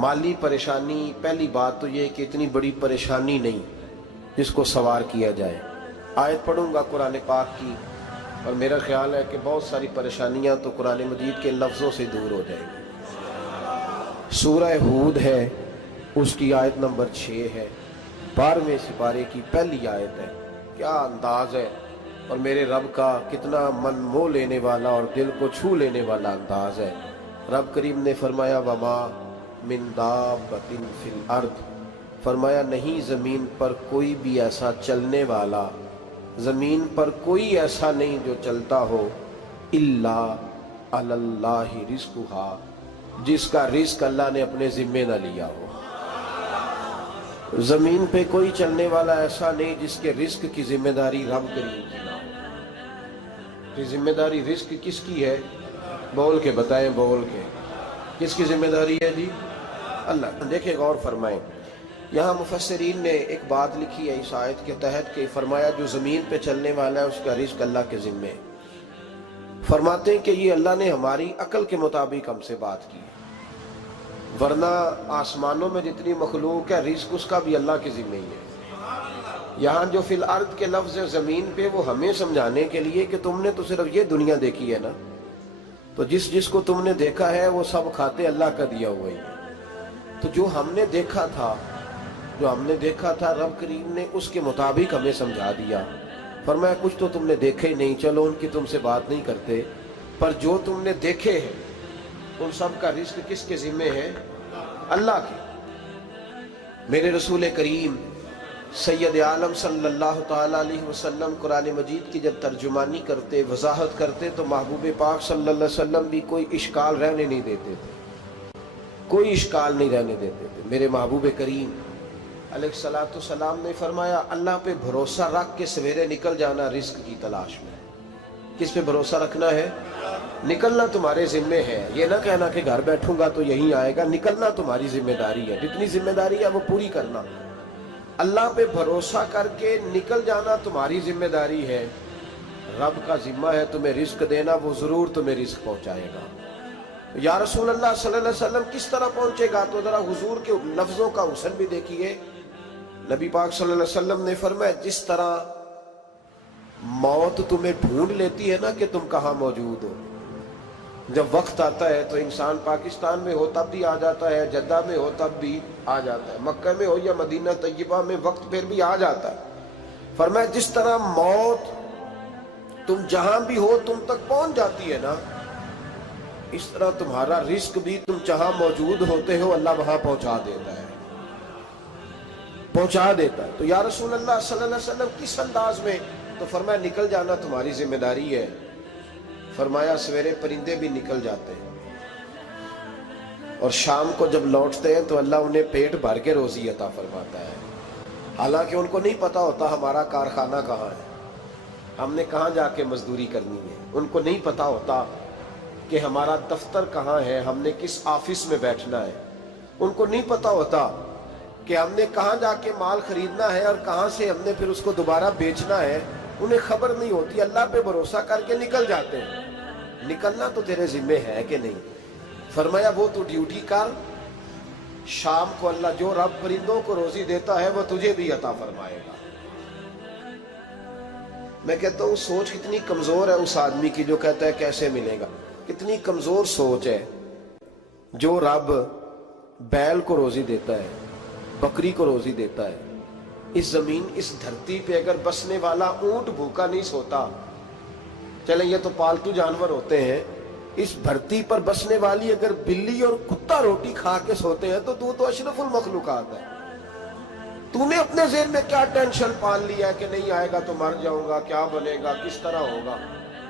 माली परेशानी, पहली बात तो ये कि इतनी बड़ी परेशानी नहीं जिसको सवार किया जाए। आयत पढ़ूंगा कुरान पाक की और मेरा ख्याल है कि बहुत सारी परेशानियां तो कुरान मजीद के लफ्ज़ों से दूर हो जाएंगी। सूरह हूद है, उसकी आयत नंबर 6 है, 12वें सिपारे की पहली आयत है। क्या अंदाज है और मेरे रब का कितना मन मोह लेने वाला और दिल को छू लेने वाला अंदाज है। रब करीम ने फरमाया वमा मिन दाब्बतिन फिल अर्द, फरमाया नहीं ज़मीन पर कोई भी ऐसा चलने वाला, ज़मीन पर कोई ऐसा नहीं जो चलता हो, इल्ला अलल्लाहि रिज़्कुहा, जिसका रिज़्क अल्लाह ने अपने ज़िम्मे न लिया हो। ज़मीन पे कोई चलने वाला ऐसा नहीं जिसके रिज़्क की जिम्मेदारी रब करीम की ना हो। ये जिम्मेदारी रिज़्क किसकी है? बोल के बताएं, बोल के किसकी जिम्मेदारी है जी? अल्लाह। देखें गौर फरमाएं, यहाँ मुफस्सिरीन ने एक बात लिखी है इस आयत के तहत कि फरमाया जो ज़मीन पे चलने वाला है उसका रिज़्क अल्लाह के ज़िम्मे। फरमाते हैं कि ये अल्लाह ने हमारी अकल के मुताबिक हमसे बात की, वरना आसमानों में जितनी मखलूक है रिज़्क उसका भी अल्लाह के ज़िम्मे ही है। यहाँ जो फिल अर्द के लफ्ज़ है ज़मीन पे, वो हमें समझाने के लिए कि तुमने तो सिर्फ ये दुनिया देखी है ना, तो जिसको तुमने देखा है वो सब खाते अल्लाह का दिया हुआ ही है। तो जो हमने देखा था रब करीम ने उसके मुताबिक हमें समझा दिया। फरमाया कुछ तो तुमने देखे ही नहीं, चलो उनकी तुमसे बात नहीं करते, पर जो तुमने देखे हैं उन सब का रिज़्क किसके ज़िम्मे है? अल्लाह के। मेरे रसूल करीम सैयद आलम सल्लल्लाहु ताला अलैहि वसल्लम कुरान मजीद की जब तर्जुमानी करते, वजाहत करते, तो महबूब पाक सल्लल्लाहु अलैहि वसल्लम भी कोई इश्काल रहने नहीं देते थे, कोई इश्काल नहीं रहने देते थे। मेरे महबूब करीम अलैहिस्सलातु सलाम ने फरमाया अल्लाह पे भरोसा रख के सवेरे निकल जाना रिज़्क की तलाश में। किस पे भरोसा रखना है? निकलना तुम्हारे जिम्मे है। ये ना कहना कि घर बैठूंगा तो यही आएगा, निकलना तुम्हारी जिम्मेदारी है। जितनी जिम्मेदारी है वो पूरी करना। अल्लाह पे भरोसा करके निकल जाना तुम्हारी जिम्मेदारी है। रब का जिम्मा है तुम्हें रिज़्क देना, वो जरूर तुम्हें रिज़्क पहुंचाएगा। या रसूल अल्लाह सल्लल्लाहु अलैहि वसल्लम किस तरह पहुंचेगा? तो जरा हुजूर के लफ्जों का हुस्न भी देखिए। नबी पाक सल्लल्लाहु अलैहि वसल्लम ने फरमाया जिस तरह मौत तुम्हें ढूंढ लेती है ना कि तुम कहाँ मौजूद हो, जब वक्त आता है तो इंसान पाकिस्तान में हो तब भी आ जाता है, जद्दा में हो तब भी आ जाता है, मक्का में हो या मदीना तैयबा में वक्त फिर भी आ जाता है। फरमाया जिस तरह मौत तुम जहां भी हो तुम तक पहुंच जाती है ना, इस तरह तुम्हारा रिज़्क भी तुम जहां मौजूद होते हो अल्लाह वहां पहुंचा देता है, पहुंचा देता है। तो या रसूल अल्लाह सल्लल्लाहु अलैहि वसल्लम किस अंदाज में? तो फरमाया निकल जाना तुम्हारी जिम्मेदारी है। फरमाया सवेरे परिंदे भी निकल जाते हैं और शाम को जब लौटते हैं तो अल्लाह उन्हें पेट भर के रोजी अता फरमाता है। हालांकि उनको नहीं पता होता हमारा कारखाना कहाँ है, हमने कहाँ जाके मजदूरी करनी है। उनको नहीं पता होता कि हमारा दफ्तर कहाँ है, हमने किस ऑफिस में बैठना है। उनको नहीं पता होता कि हमने कहाँ जाके माल खरीदना है और कहाँ से हमने फिर उसको दोबारा बेचना है। उन्हें खबर नहीं होती, अल्लाह पे भरोसा करके निकल जाते हैं। निकलना तो तेरे जिम्मे है कि नहीं? फरमाया वो तू ड्यूटी कर, शाम को अल्लाह जो रब परिंदों को रोजी देता है वो तुझे भी अता फरमाएगा। मैं कहता हूँ सोच कितनी कमजोर है उस आदमी की जो कहता है कैसे मिलेगा। कितनी कमजोर सोच है। जो रब बैल को रोजी देता है, बकरी को रोजी देता है, इस जमीन इस धरती पे अगर बसने वाला ऊंट भूखा नहीं सोता, चले ये तो पालतू जानवर होते हैं, इस धरती पर बसने वाली अगर बिल्ली और कुत्ता रोटी खा के सोते हैं तो तू तो अशरफुल मखलूकात है। तूने अपने ज़हन में क्या टेंशन पाल लिया है कि नहीं आएगा तो मर जाऊंगा, क्या बनेगा, किस तरह होगा?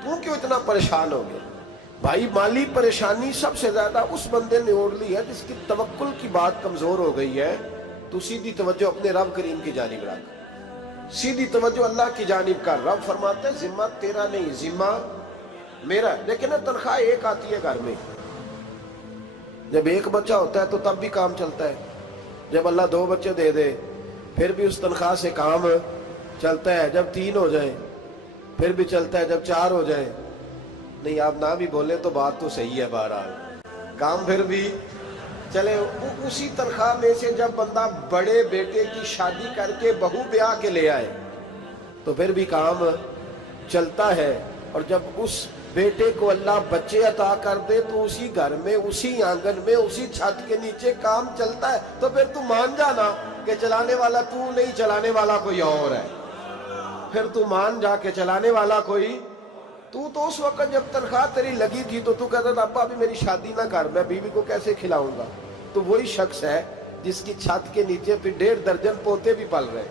तू क्यों इतना परेशान हो गया? भाई माली परेशानी सबसे ज्यादा उस बंदे ने ओढ़ ली है जिसकी तवक्कुल की बात कमजोर हो गई है। तू सीधी तवज्जो अपने रब करीम की जानिब रख, सीधी तवज्जो अल्लाह की जानिब कर। रब फरमाते हैं जिम्मा तेरा नहीं, जिम्मा मेरा। लेकिन तनख्वाह एक आती है घर में, जब एक बच्चा होता है तो तब भी काम चलता है, जब अल्लाह 2 बच्चे दे दे फिर भी उस तनख्वाह से काम चलता है, जब 3 हो जाए फिर भी चलता है, जब 4 हो जाए नहीं। आप ना भी बोले तो बात तो सही है, बहरहाल काम फिर भी چلے اسی تنخواہ میں سے جب بندہ بڑے بیٹے کی شادی کر کے بہو بیاہ کے لے آئے تو پھر بھی کام چلتا ہے، اور جب اس بیٹے کو اللہ بچے عطا کر دے تو اسی گھر میں، اسی آنگن میں، اسی چھت کے نیچے کام چلتا ہے۔ تو پھر تو مان جانا کہ چلانے والا تو نہیں، چلانے والا کوئی اور ہے۔ پھر تو مان جا کہ چلانے والا کوئی تو اس وقت جب تنخواہ تیری لگی تھی تو کہتا تھا ابا ابھی میری شادی نہ کر، میں بیوی کو کیسے کھلاؤں گا؟ تو وہی شخص ہے جس کی چھت کے نیچے پھر 1.5 درجن پوتے بھی پل رہے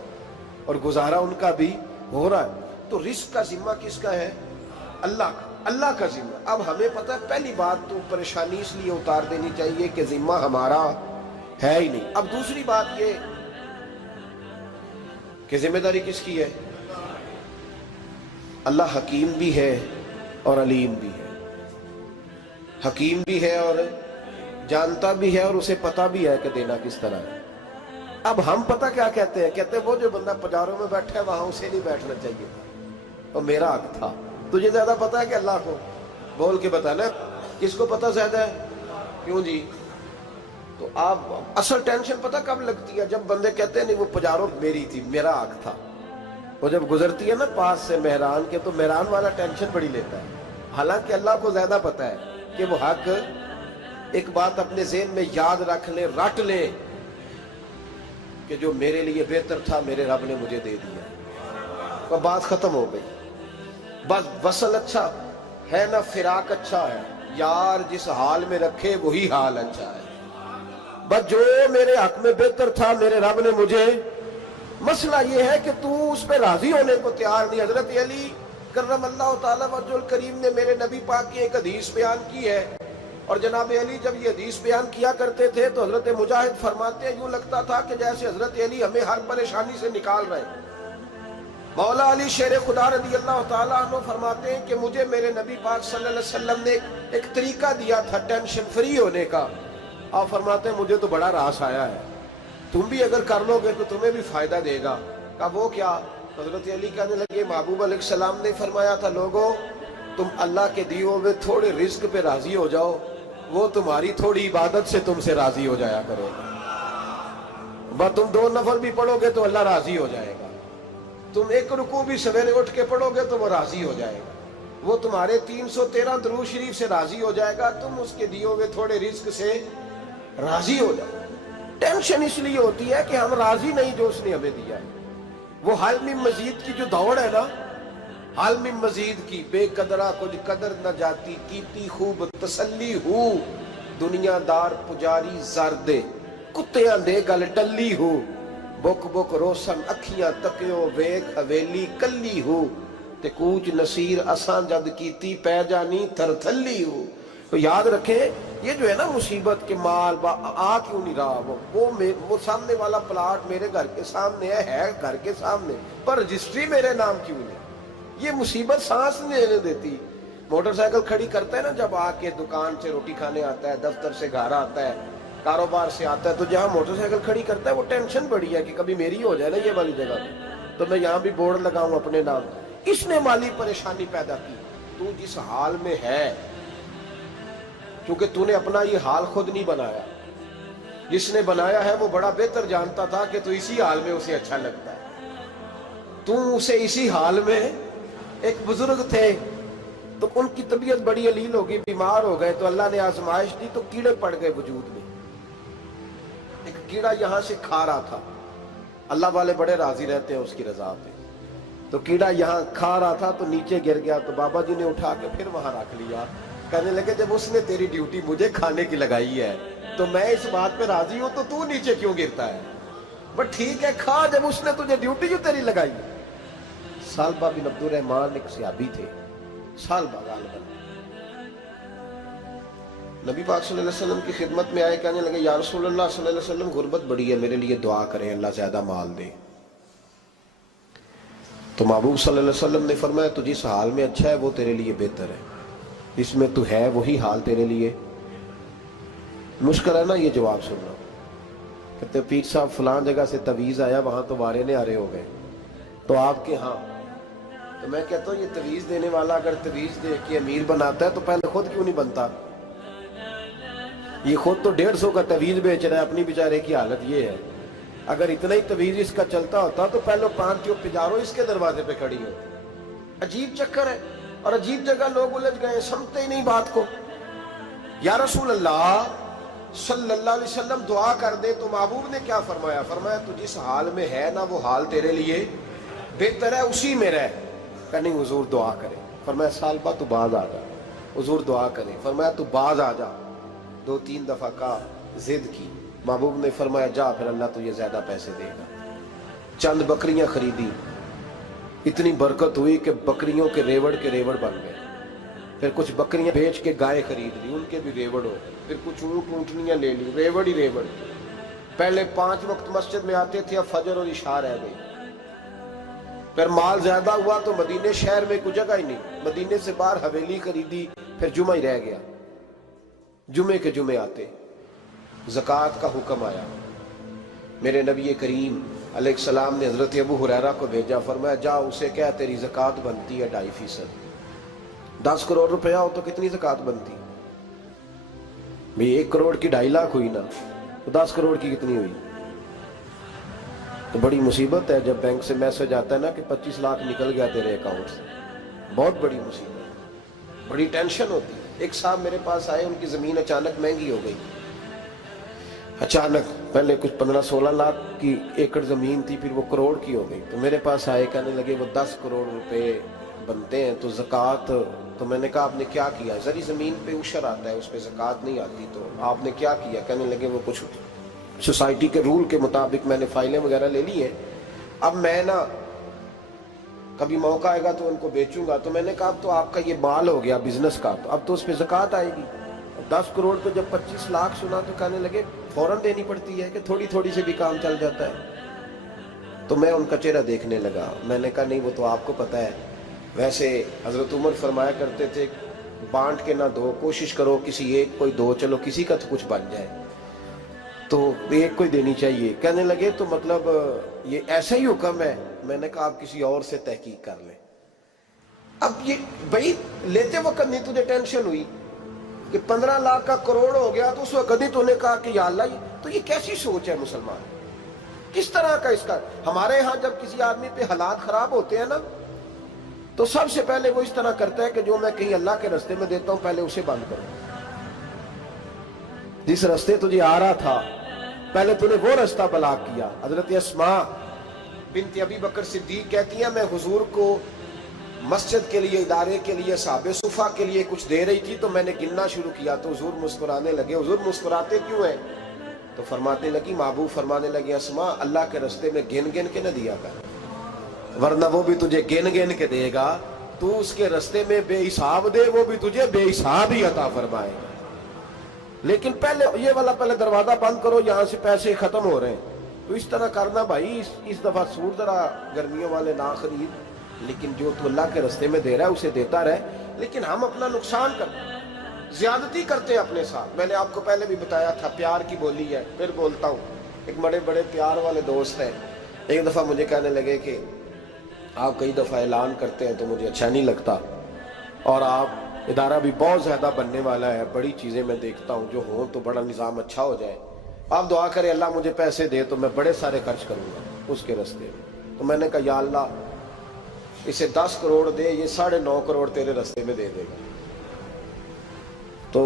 اور گزارا ان کا بھی ہو رہا ہے۔ تو رزق کا ذمہ کس کا ہے؟ اللہ کا ذمہ۔ اب ہمیں پتہ ہے پہلی بات تو پریشانی اس لیے اتار دینی چاہیے کہ ذمہ ہمارا ہے ہی نہیں۔ اب دوسری بات یہ کہ ذمہ داری کس کی ہے؟ اللہ حکیم بھی ہے اور علیم بھی ہے، حکیم بھی ہے اور جانتا بھی ہے، اور اسے پتہ بھی ہے کہ دینا کس طرح ہے۔ اب ہم پتہ کیا کہتے ہیں؟ کہتے ہیں وہ جو بندہ پجاروں میں بیٹھا ہے وہاں اسے نہیں بیٹھنا چاہیے تھا، اور میرا حق تھا۔ تجھے زیادہ پتہ ہے کہ اللہ کو؟ بول کے بتانا کس کو پتہ زیادہ ہے؟ کیوں جی؟ تو آپ اصل ٹینشن پتہ کب لگتی ہے؟ جب بندے کہتے ہیں نہیں وہ پجاروں میری تھی، میرا حق تھا۔ وہ جب گزرتی ہے نا پاس سے مہران کے تو مہران والا ٹینشن بڑی لیتا ہے، حالانکہ اللہ کو زیادہ پتہ ہے کہ وہ حق۔ ایک بات اپنے ذہن میں یاد رکھ لیں، رٹ لیں کہ جو میرے لیے بہتر تھا میرے رب نے مجھے دے دیا، اور بات ختم ہو گئی۔ بس وصل اچھا ہے نہ فراق اچھا ہے، یار جس حال میں رکھے وہی حال اچھا ہے۔ بس جو میرے حق میں بہتر تھا میرے رب نے مجھے، مسئلہ یہ ہے کہ تو اس پہ راضی ہونے کو تیار نہیں۔ حضرت علی کرم اللہ تعالیٰ وجہ الکریم نے میرے نبی پاک کی ایک حدیث بیان کی ہے، اور جناب علی جب یہ حدیث بیان کیا کرتے تھے تو حضرت مجاہد فرماتے ہیں یوں لگتا تھا کہ جیسے حضرت علی ہمیں ہر پریشانی سے نکال رہے ہیں۔ مولا علی شیر خدا رضی اللہ تعالیٰ عنہ فرماتے ہیں کہ مجھے میرے نبی پاک صلی اللہ علیہ وسلم نے ایک طریقہ دیا تھا ٹینشن فری ہونے کا۔ آپ فرماتے ہیں مجھے تو بڑا راس آیا ہے، تم بھی اگر کر لو گے تو تمہیں بھی فائدہ دے گا۔ کہا وہ کیا؟ حضرت علی کہنے لگے محبوب علیہ السلام نے فرمایا تھا لوگوں تم اللہ کے دیے ہوئے تھوڑے رزق پہ راضی ہو جاؤ، وہ تمہاری تھوڑی عبادت سے تم سے راضی ہو جایا کرو گا۔ بس تم 2 نفل بھی پڑھو گے تو اللہ راضی ہو جائے گا، تم 1 رکوع بھی سویرے اٹھ کے پڑھو گے تو وہ راضی ہو جائے گا، وہ تمہارے 313 درود شریف سے راضی ہو جائے گا، تم اس کے دیے ہوئے تھوڑے رزق سے راضی ہو جاؤ۔ ٹینشن اس لیے ہوتی ہے کہ ہم راضی نہیں جو اس نے ہمیں دیا ہے۔ وہ حال میں مزید کی جو دوڑ ہے نا، حال میں مزید کی، بے قدرہ کچھ قدر نہ جاتی، کیتی خوب تسلی ہو، دنیا دار پجاری زردے، کتیاں دے گل ٹلی ہو، بک بک روشن اکھیاں تکیو ویک حویلی کلی ہو، تے کوچ نصیر اساں جد کیتی پہ جانی تھر تھلی ہو۔ تو یاد رکھیں یہ جو ہے نا مصیبت کے مال آ کیوں نہیں رہا، وہ سامنے والا پلاٹ میرے گھر کے سامنے ہے گھر کے سامنے، پر رجسٹری میرے نام کیوں نہیں؟ یہ مصیبت سانس نہیں لینے دیتی۔ موٹر سائیکل کھڑی کرتا ہے نا جب آ کے دکان سے روٹی کھانے آتا ہے، دفتر سے گھر آتا ہے، کاروبار سے آتا ہے، تو جہاں موٹر سائیکل کھڑی کرتا ہے وہ ٹینشن بڑی ہے کہ کبھی میری ہو جائے نا یہ والی جگہ تو میں یہاں بھی بورڈ لگاؤں اپنے نام۔ اس نے مالی پریشانی پیدا کی۔ تو جس حال میں ہے، کیونکہ تو نے اپنا یہ حال خود نہیں بنایا، جس نے بنایا ہے وہ بڑا بہتر جانتا تھا کہ تو اسی حال میں اسے اچھا لگتا ہے۔ تو اسے اسی حال میں، ایک بزرگ تھے تو ان کی طبیعت بڑی علیل ہو گئی، بیمار ہو گئے، تو اللہ نے آزمائش دی تو کیڑے پڑ گئے وجود میں۔ ایک کیڑا یہاں سے کھا رہا تھا، اللہ والے بڑے راضی رہتے ہیں اس کی رضا پہ، تو کیڑا یہاں کھا رہا تھا تو نیچے گر گیا، تو بابا جی نے اٹھا کے پھر وہاں رکھ لیا۔ کہنے لگے جب اس نے تیری ڈیوٹی مجھے کھانے کی لگائی ہے تو میں اس بات پہ راضی ہوں، تو نیچے کیوں گرتا ہے؟ بس ٹھیک ہے کھا، جب اس نے تجھے ڈیوٹی جو تیری لگائی۔ سالبہ بن عبد الرحمن ایک صحابی تھے، سالبہ غالباً، نبی پاک صلی اللہ علیہ وسلم کی خدمت میں آئے، کہنے لگے یا رسول اللہ صلی اللہ علیہ وسلم غربت بڑی ہے، میرے لیے دعا کریں اللہ زیادہ مال دے۔ تو محبوب صلی اللہ علیہ وسلم نے فرمایا تو جس حال میں اچھا ہے وہ تیرے لیے بہتر ہے، اس میں تو ہے وہی حال تیرے لیے۔ مشکل ہے نا یہ جواب سننا۔ کہتے پیر صاحب فلان جگہ سے تویز آیا، وہاں تو وارے نے آرے ہو گئے، تو آپ کے ہاں؟ تو میں کہتا ہوں یہ تویز دینے والا اگر تویز دے کے امیر بناتا ہے تو پہلے خود کیوں نہیں بنتا؟ ये खुद तो 150 का तवीज बेच रहा है, अपनी बेचारे की हालत ये है। अगर इतना ही तवीज इसका चलता होता तो पहले 5 जो पिजारो इसके दरवाजे पे खड़ी होती। अजीब चक्कर है और अजीब जगह लोग उलझ गए, समझते ही नहीं बात को। या रसूल अल्लाह सल्लल्लाहु अलैहि वसल्लम दुआ कर दे तो महबूब ने क्या फरमाया? फरमाया तू जिस हाल में है ना वो हाल तेरे लिए बेहतर है, उसी में रह। कहनी हुजूर दुआ करे। फरमाया साल बाद तू बाज आ जा। हुजूर दुआ करे। फरमाया तू बाज आ जा। 2-3 दफा का जिद की। महबूब ने फरमाया जा, फिर अल्लाह तुझे ज्यादा पैसे देगा। चंद बकरियां खरीदी, इतनी बरकत हुई कि बकरियों के रेवड़ बन गए। फिर कुछ बकरियां बेच के गाय खरीद ली, उनके भी रेवड़ हो गए। फिर कुछ ऊँट ऊँटनियां ले ली, रेवड़ ही रेवड़। पहले 5 वक्त मस्जिद में आते थे, अब फजर और इशा रह गई। फिर माल ज्यादा हुआ तो मदीने शहर में कोई जगह ही नहीं, मदीने से बाहर हवेली खरीदी, फिर जुमा ही रह गया। जुमे के जुमे आते, ज़कात का हुक्म आया। मेरे नबी करीम अलैहिस्सलाम ने हजरत अबू हुरैरा को भेजा। फरमाया जा उसे क्या तेरी ज़कात बनती है 2.5%। 10 करोड़ रुपया हो तो कितनी ज़कात बनती भाई? 1 करोड़ की 2.5 लाख हुई ना, तो 10 करोड़ की कितनी हुई? तो बड़ी मुसीबत है जब बैंक से मैसेज आता है ना कि 25 लाख निकल गया तेरे अकाउंट से। बहुत बड़ी मुसीबत, बड़ी टेंशन होती है। एक साहब मेरे पास आए, उनकी ज़मीन अचानक महंगी हो गई। अचानक पहले कुछ 15-16 लाख की एकड़ ज़मीन थी, फिर वो करोड़ की हो गई। तो मेरे पास आए, कहने लगे वो 10 करोड़ रुपए बनते हैं तो ज़कात। तो मैंने कहा आपने क्या किया? जरी ज़मीन पे उशर आता है, उस पर ज़कात नहीं आती, तो आपने क्या किया? कहने लगे वो कुछ सोसाइटी के रूल के मुताबिक मैंने फाइलें वगैरह ले ली हैं, अब मैं ना कभी मौका आएगा तो उनको बेचूंगा। तो मैंने कहा अब तो आपका ये माल हो गया बिजनेस का, तो अब तो उस पर ज़कात आएगी। 10 करोड़ पे जब 25 लाख सुना तो कहने लगे फौरन देनी पड़ती है कि थोड़ी थोड़ी से भी काम चल जाता है। तो मैं उनका चेहरा देखने लगा। मैंने कहा नहीं वो तो आपको पता है, वैसे हजरत उमर फरमाया करते थे बांट के ना दो, कोशिश करो किसी एक कोई दो, चलो किसी का तो कुछ बन जाए, तो एक कोई देनी चाहिए। कहने लगे तो मतलब ये ऐसा ही हुक्म है? मैंने कहा आप किसी और से तहकीक कर लें। अब ये भाई लेते वक्त नहीं तुझे टेंशन हुई कि 15 लाख का करोड़ हो गया, तो उस वक्त नहीं तूने कहा कि या अल्लाह, तो ये कैसी सोच है मुसलमान? किस तरह का इसका? हमारे यहाँ जब किसी आदमी पे हालात खराब होते हैं ना, तो सबसे पहले वो इस तरह करता है कि जो मैं कहीं अल्लाह के रास्ते में देता हूं पहले उसे बंद करो। जिस रास्ते तुझे आ रहा था पहले तूने वो रास्ता ब्लॉक किया। हजरत अस्मा बिन्त अबी बकर सिद्दीक कहती है मैं हुजूर को मस्जिद के लिए, इदारे के लिए, साहबे सुफा के लिए कुछ दे रही थी, तो मैंने गिनना शुरू किया तो हुजूर मुस्कुराने लगे। हुजूर मुस्कुराते क्यों है? तो फरमाने लगी, महबूब फरमाने लगे अस्मा अल्लाह के रास्ते में गिन गिन के न दिया कर, वरना वो भी तुझे गिन गिन के देगा। तू उसके रास्ते में बेहिसाब दे, वो भी तुझे बेहिसाब ही अता फरमाएगा। लेकिन पहले ये वाला पहले दरवाजा बंद करो, यहां से पैसे खत्म हो रहे हैं। तो इस तरह करना भाई। इस दफा सूट जरा गर्मियों वाले ना खरीद, लेकिन जो तू अल्लाह के रास्ते में दे रहा है उसे देता रहे। लेकिन हम अपना नुकसान करते, ज्यादती करते हैं अपने साथ। मैंने आपको पहले भी बताया था प्यार की बोली है, फिर बोलता हूँ। एक बड़े बड़े प्यार वाले दोस्त हैं, एक दफा मुझे कहने लगे कि आप कई दफा ऐलान करते हैं तो मुझे अच्छा नहीं लगता, और आप इदारा भी बहुत ज्यादा बनने वाला है, बड़ी चीजें मैं देखता हूँ जो हो तो बड़ा निज़ाम अच्छा हो जाए, आप दुआ करें अल्लाह मुझे पैसे दे तो मैं बड़े सारे खर्च करूंगा उसके रास्ते में। तो मैंने कहा या अल्लाह इसे 10 करोड़ दे, ये 9.5 करोड़ तेरे रास्ते में दे देगा। तो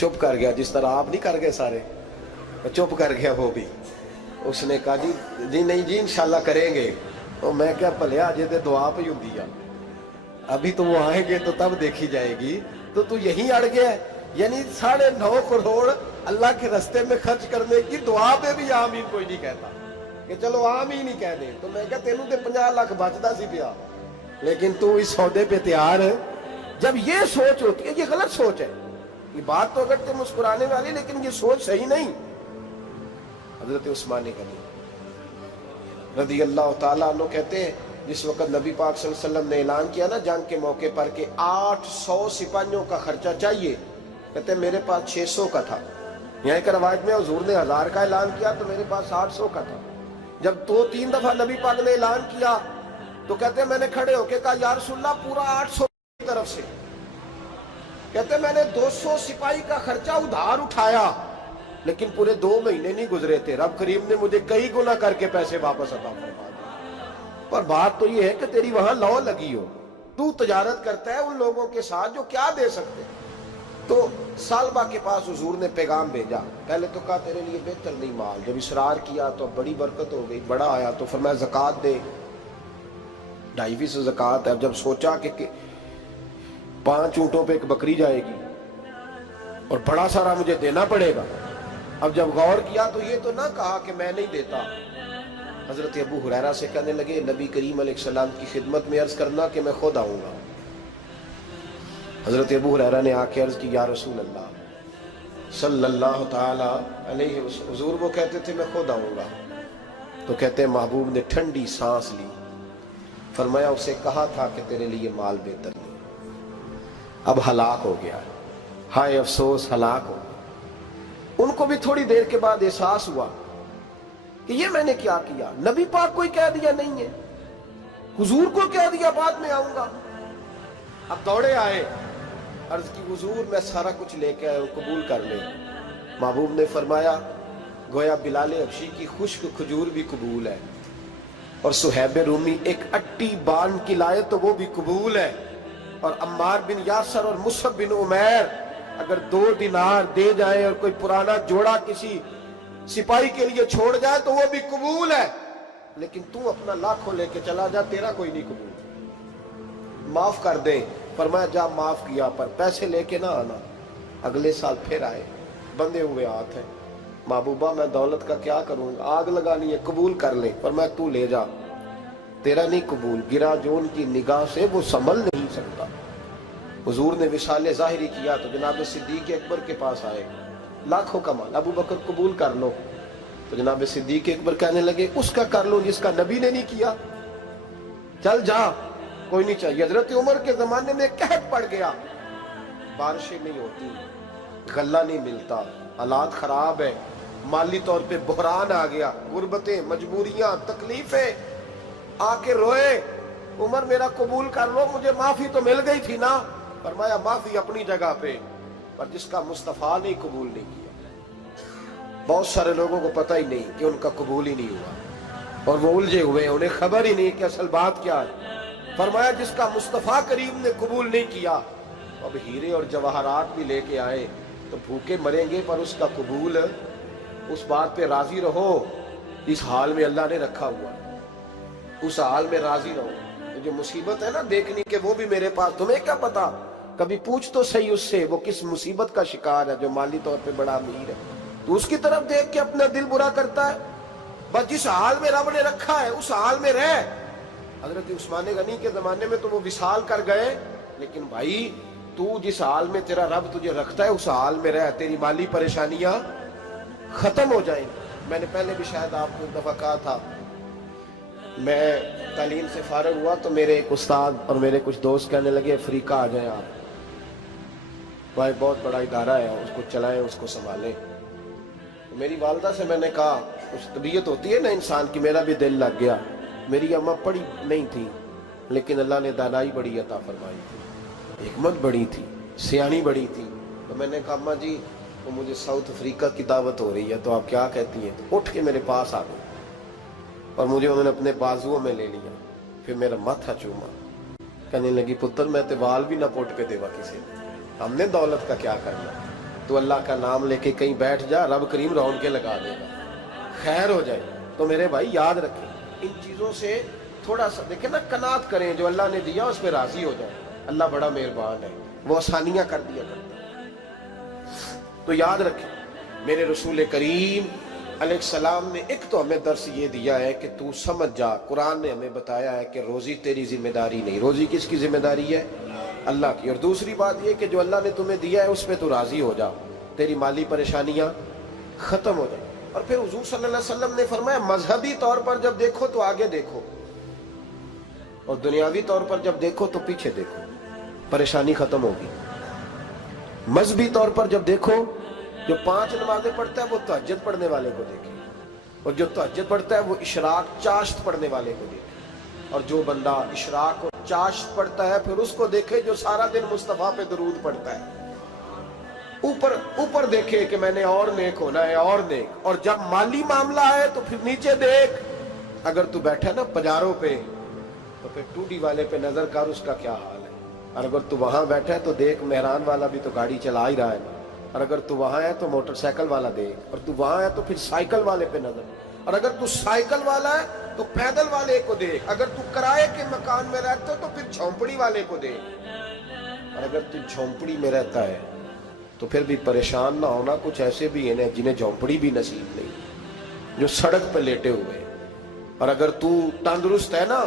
चुप कर गया, जिस तरह आप नहीं कर गए सारे, चुप कर गया वो भी। उसने कहा जी नहीं जी इंशाल्लाह करेंगे। तो मैं क्या भले अजे तो दुआ पई हुंदी आ, अभी तो वो आएंगे तो तब देखी जाएगी। तो तू यहीं अड़ गया, यानी 9.5 करोड़ अल्लाह के रास्ते में खर्च करने की दुआ पे भी आमीन कोई नहीं कहता कि चलो आमीन ही कह दे। तो मैं क्या तेनू तो 50 लाख बचता सी पिया, लेकिन तू इस सौदे पे तैयार है। जब ये सोच होती है, ये गलत सोच है। ये बात तो अगर ते मुस्कुराने वाली, लेकिन ये सोच सही नहीं। हजरत उस्मान गनी रज़ी अल्लाह ताला अन्हु कहते हैं जिस वक्त नबी पाक सल्लल्लाहु अलैहि वसल्लम ने ऐलान किया ना जंग के मौके पर कि 800 सिपाहियों का खर्चा चाहिए, कहते मेरे पास 600 का था। यहाँ एक रवायत में हुजूर ने 1000 का ऐलान किया तो मेरे पास 800 का था। जब 2-3 दफा नबी पाक ने ऐलान किया तो कहते मैंने खड़े होके कहा या रसूलल्लाह पूरा 800 की तरफ से। कहते मैंने 200 सिपाही का खर्चा उधार उठाया, लेकिन पूरे 2 महीने नहीं गुजरे थे, रब करीम ने मुझे कई गुना करके पैसे वापस अता फरमा दिए। पर बात तो ये है कि तेरी वहां लौ लगी हो, तू तजारत करता है उन लोगों के साथ जो क्या दे सकते। तो सालबा के पास हुजूर ने पैगाम भेजा। पहले तो कहा तेरे लिए बेहतर नहीं माल, जब इसरार किया तो बड़ी बरकत हो गई, बड़ा आया तो फरमाया ज़कात दे, 2.5 ज़कात है। जब सोचा कि 5 ऊंटों पे एक बकरी जाएगी और बड़ा सारा मुझे देना पड़ेगा, अब जब गौर किया तो ये तो ना कहा कि मैं नहीं देता। हजरत अबू हुरैरा से कहने लगे नबी करीम अलैहिस्सलाम की खिदमत में अर्ज करना कि मैं खुद आऊंगा। हजरत अबू हुरैरा ने आके अर्ज की या रसूल अल्लाह सल्लल्लाहु ताला अलैहि वसल्लम, हुजूर वो कहते थे मैं खुद आऊंगा। तो कहते महबूब ने ठंडी सांस ली, फरमाया उसे कहा था कि तेरे लिए माल बेहतर नहीं, अब हलाक हो गया, हाय अफसोस हलाक हो गया। उनको भी थोड़ी देर के बाद एहसास हुआ कि ये मैंने क्या किया, नबी पाक को ही कह दिया नहीं है, हुजूर को कह दिया बाद में आऊंगा। अब दौड़े आए, अर्ज की हुजूर मैं सारा कुछ लेके आया हूं, कबूल कर ले। महबूब ने फरमाया गोया बिलाल हबशी की खुश्क खजूर भी कबूल है, और सुहैब रूमी एक अट्टी बान की लाए तो वो भी कबूल है, और अम्मार बिन यासर और मुसअब बिन उमैर अगर 2 दिनार दे जाए और कोई पुराना जोड़ा किसी सिपाही के लिए छोड़ जाए तो वो भी कबूल है, लेकिन तू अपना लाखों लेके चला जा, तेरा कोई नहीं कबूल, माफ कर दे। फरमाया जा माफ किया, पर पैसे लेके ना आना। अगले साल फिर आए, बंधे हुए हाथ हैं, महबूबा मैं दौलत का क्या करूंगा, आग लगानी है, कबूल कर ले। फरमाया तू ले जा, तेरा नहीं कबूल, गिरा जो उनकी निगाह से वो संभल नहीं सकता। हुजूर ने विशाल जाहिरी किया तो जनाब सिद्दीक अकबर के पास आए, लाखों का माल, अबू बकर कबूल कर लो। तो जनाब सिद्दीक अकबर कहने लगे उसका कर लो जिसका नबी ने नहीं किया, चल जा, कोई नहीं चाहिए। हजरत उमर के जमाने में कहत पड़ गया, बारिशें नहीं होती, गल्ला नहीं मिलता, हालात खराब है, माली तौर पे बहरान आ गया, गुर्बतें, मजबूरियां, तकलीफें, आके रोए, उमर मेरा कबूल कर लो, मुझे माफी तो मिल गई थी ना। फरमाया माफी अपनी जगह पे, पर जिसका मुस्तफा ने कबूल नहीं किया। बहुत सारे लोगों को पता ही नहीं कि उनका कबूल ही नहीं हुआ, और वो उलझे हुए, उन्हें खबर ही नहीं कि असल बात क्या है। फरमाया जिसका मुस्तफा करीम ने कबूल नहीं किया, अब हीरे और जवाहरात भी लेके आए तो भूखे मरेंगे, पर उसका कबूल, उस बात पे राजी रहो, इस हाल में अल्लाह ने रखा हुआ, उस हाल में राजी रहो। जो मुसीबत है ना देखनी के वो भी मेरे पास, तुम्हें क्या पता, कभी पूछ तो सही उससे वो किस मुसीबत का शिकार है, जो माली तौर पे बड़ा अमीर है, तो उसकी तरफ देख के अपना दिल बुरा करता है। बस जिस हाल में रब ने रखा है उस हाल में रह। हजरत उस्मान गनी के जमाने में तो वो विसाल कर गए, लेकिन भाई तू जिस हाल में तेरा रब तुझे रखता है उस हाल में रह, तेरी माली परेशानियां खत्म हो जाएंगी। मैंने पहले भी शायद आपको एक दफा कहा था, मैं तालीम से फारग हुआ तो मेरे एक उस्ताद और मेरे कुछ दोस्त कहने लगे अफ्रीका आ जाए आप, भाई बहुत बड़ा इदारा है, उसको चलाएं, उसको संभालें। तो मेरी वालदा से मैंने कहा, कुछ तबीयत होती है ना इंसान की, मेरा भी दिल लग गया। मेरी अम्मा पढ़ी नहीं थी, लेकिन अल्लाह ने दानाई बड़ी अता फरमाई थी, हिकमत बड़ी थी, सियानी बड़ी थी। तो मैंने कहा अम्मा जी वो मुझे साउथ अफ्रीका की दावत हो रही है, तो आप क्या कहती हैं? तो उठ के मेरे पास आ गए और मुझे उन्होंने अपने बाजुओं में ले लिया, फिर मेरा माथा चूमा, कहने लगी पुत्र मैं तो वाल भी ना पोट के देवा किसी, हमने दौलत का क्या करना, तो अल्लाह का नाम लेके कहीं बैठ जा, रब करीम रौन के लगा देगा, खैर हो जाए। तो मेरे भाई याद रखें, इन चीजों से थोड़ा सा देखें ना, कनात करें, जो अल्लाह ने दिया उस पर राजी हो जाए। अल्लाह बड़ा मेहरबान है, वो आसानियां कर दिया करता है। तो याद रखें मेरे रसूल करीम अलैहिस्सलाम ने एक तो हमें दर्स ये दिया है कि तू समझ जा, कुरान ने हमें बताया है कि रोजी तेरी जिम्मेदारी नहीं, रोजी किसकी जिम्मेदारी है? अल्लाह की। और दूसरी बात ये कि जो अल्लाह ने तुम्हें दिया है उस पर तू राजी हो जा, तेरी माली परेशानियां खत्म हो जाए। और फिर हुजूर सल्लल्लाहु अलैहि वसल्लम ने फरमाया मजहबी तौर पर जब देखो तो आगे देखो, और दुनियावी तौर पर जब देखो तो पीछे देखो, परेशानी खत्म होगी। मजहबी तौर पर जब देखो, जो 5 नमाजें पढ़ता है वो तहज्जुद पढ़ने वाले को देखे, और जो तहज्जुद पढ़ता है वो इशराक चाश्त पढ़ने वाले को देखे। اور جو بندہ اشراق اور چاشت پڑھتا ہے پھر اس کو دیکھے جو سارا دن مصطفیٰ پہ درود پڑھتا ہے. اوپر دیکھے کہ میں نے اور نیک ہونا ہے اور نیک. اور جب مالی معاملہ ہے تو پھر نیچے دیکھ. اگر تو بیٹھا نا پجاروں پہ تو پھر ٹوڈی والے پہ نظر کر اس کا کیا حال ہے. اور اگر تو وہاں بیٹھا ہے تو دیکھ مہران والا بھی تو گاڑی چلا ہی رہا ہے. اور اگر تو وہاں ہے تو موٹر سائیکل والا دیکھ. اور تو وہاں ہے تو پھر سائیکل والے پہ نظر. اور اگر تو سائیکل والا ہے تو پیدل والے کو دیکھ. اگر تو کرائے کے مکان میں رہتا تو پھر جھونپڑی والے کو دیکھ. اور اگر تو جھونپڑی میں رہتا ہے تو پھر بھی پریشان نہ ہونا. کچھ ایسے بھی ہیں جنہیں جھونپڑی بھی نصیب نہیں, جو سڑک پہ لیٹے ہوئے. اور اگر تو تندرست ہے نا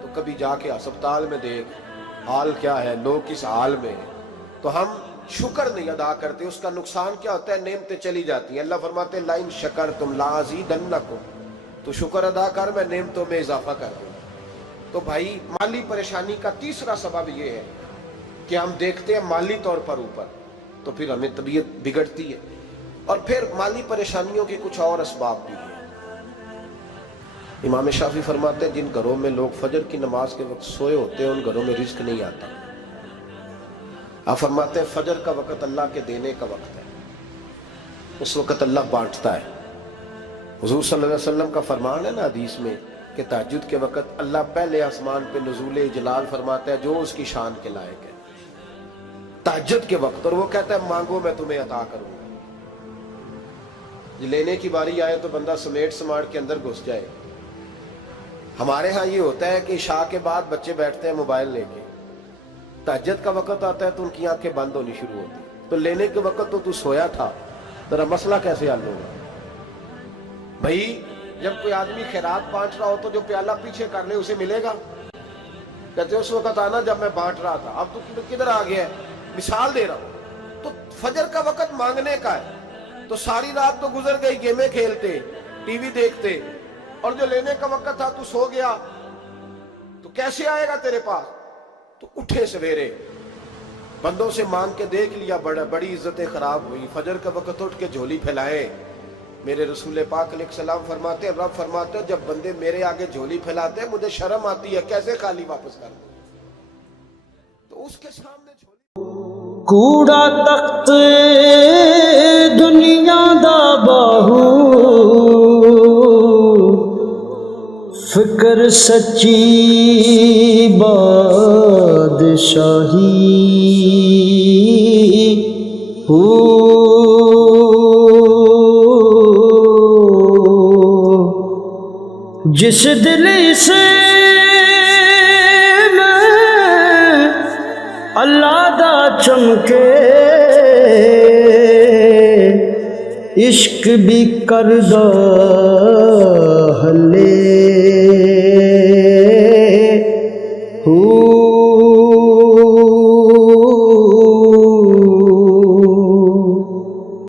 تو کبھی جا کے ہسپتال میں دیکھ حال کیا ہے, لوگ کس حال میں ہیں. تو ہم شکر نہیں ادا کرتے. اس کا نقصان کیا ہوتا ہے, نعمتیں چلی جاتی ہیں. اللہ فرماتے ہیں لئن شکرتم لازیدنکم, تو شکر ادا کر میں نعمتوں میں اضافہ کر دوں. تو بھائی مالی پریشانی کا تیسرا سبب یہ ہے کہ ہم دیکھتے ہیں مالی طور پر اوپر, تو پھر ہمیں طبیعت بگڑتی ہے. اور پھر مالی پریشانیوں کے کچھ اور اسباب بھی ہیں. امام شافعی فرماتے ہیں جن گھروں میں لوگ فجر کی نماز کے وقت سوئے ہوتے ہیں ان گھروں میں رزق نہیں آتا. آپ فرماتے ہیں فجر کا وقت اللہ کے دینے کا وقت ہے, اس وقت اللہ بانٹتا ہے. حضور صلی اللہ علیہ وسلم کا فرمان ہے نا حدیث میں کہ تہجد کے وقت اللہ پہلے آسمان پہ نزول جلال فرماتا ہے جو اس کی شان کے لائق ہے تہجد کے وقت, اور وہ کہتا ہے مانگو میں تمہیں عطا کروں گا. لینے کی باری آئے تو بندہ سمیٹ سماٹ کے اندر گھس جائے. ہمارے ہاں یہ ہوتا ہے کہ عشاء کے بعد بچے بیٹھتے ہیں موبائل لے کے, تہجد کا وقت آتا ہے تو ان کی آنکھیں بند ہونی شروع ہوتی. تو لینے کے وقت تو سویا تھا, ذرا مسئلہ کیسے حل ہوگا بھائی. جب کوئی آدمی خیرات بانٹ رہا ہو تو جو پیالہ پیچھے کر لے اسے ملے گا. کہتے اس وقت آنا جب میں بانٹ رہا تھا, اب تو کدھر آ گیا ہے. مثال دے رہا ہوں. تو فجر کا وقت مانگنے کا ہے, تو ساری رات تو گزر گئی گیمیں کھیلتے ٹی وی دیکھتے, اور جو لینے کا وقت تھا تو سو گیا, تو کیسے آئے گا تیرے پاس. تو اٹھے سویرے بندوں سے مانگ کے دیکھ لیا, بڑی عزتیں خراب ہوئی. فجر کا وقت اٹھ کے جھولی پھیلائے. میرے رسول پاک علیہ السلام فرماتے ہیں, رب فرماتے ہیں جب بندے میرے آگے جھولی پھیلاتے ہیں مجھے شرم آتی ہے کیسے خالی واپس کر دوں. تو اس کے سامنے کوڑا تخت دنیا دا باہو, فکر سچی بادشاہی ہو. جس دل سے اللہ دا چمکے عشق بھی کردہ ہلے.